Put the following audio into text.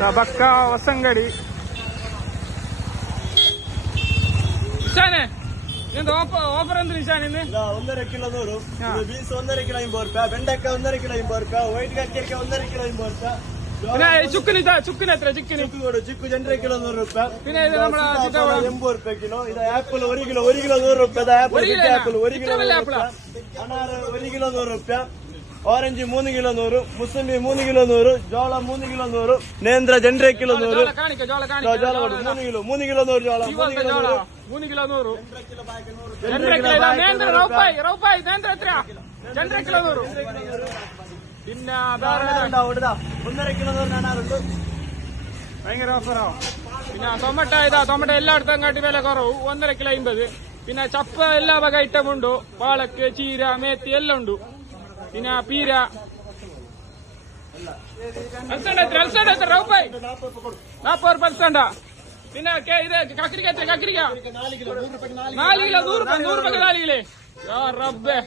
ബക്ക ഒസങ്കടി ഇഷാനെ ഓഫർ എന്ത് ഇഷാൻ ഇന്ന് 1.5 കിലോ 100, ബീൻസ് 1.5 കിലോ 50 രൂപ, വെണ്ടക്ക 1.5 കിലോ 50 രൂപ, വൈറ്റ് കക്കിരിക്ക 1.5 കിലോ 50 രൂപ, പിന്നെ ചുക്കിന് എത്ര ചിക്കന് ചിക്കു 2 കിലോ 100 രൂപ, പിന്നെ ഇത് നമ്മുടെ 80 രൂപ കിലോ. ഇത് ആപ്പിൾ 1 കിലോ 100 രൂപ, ആപ്പിൾ 1 കിലോ 100 രൂപ, അനാറ് 1 കിലോ 100 രൂപ, ഓറഞ്ച് 3 കിലോ 100, മുസംബി 3 കിലോ 100, ജോള 3 കിലോ 100, നേന്ത്ര 2 കിലോ 100, ജോള 3 കിലോ 100, ജോള 3 കിലോ 100, 3 കിലോ 100, 2 കിലോ നേന്ത്ര റൗപ്പായി നേന്ത്ര എത്ര 2 കിലോ 100. പിന്നെ 1.5 കിലോ 100 അനാറുണ്ട്. ഭയങ്കര ഓഫറോ. പിന്നെ ടൊമാറ്റോ ടൊമാറ്റോ എല്ലായിടത്തും കാട്ടി വില കുറവ് 1.5 കിലോ 50. പിന്നെ ചപ്പ എല്ലാ വക ഐറ്റം ഉണ്ട്, പാളക്ക് ചീര മേത്തി എല്ലാം ഉണ്ട്. പിന്നെ പീര അൽസണ്ട എത്ര റൗപ്പായി 40 രൂപ അൽസണ്ട. പിന്നെ ഇത് കക്കിരിക്ക 4 കിലോ 100 രൂപ 4 കിലോ റബ്ബേ.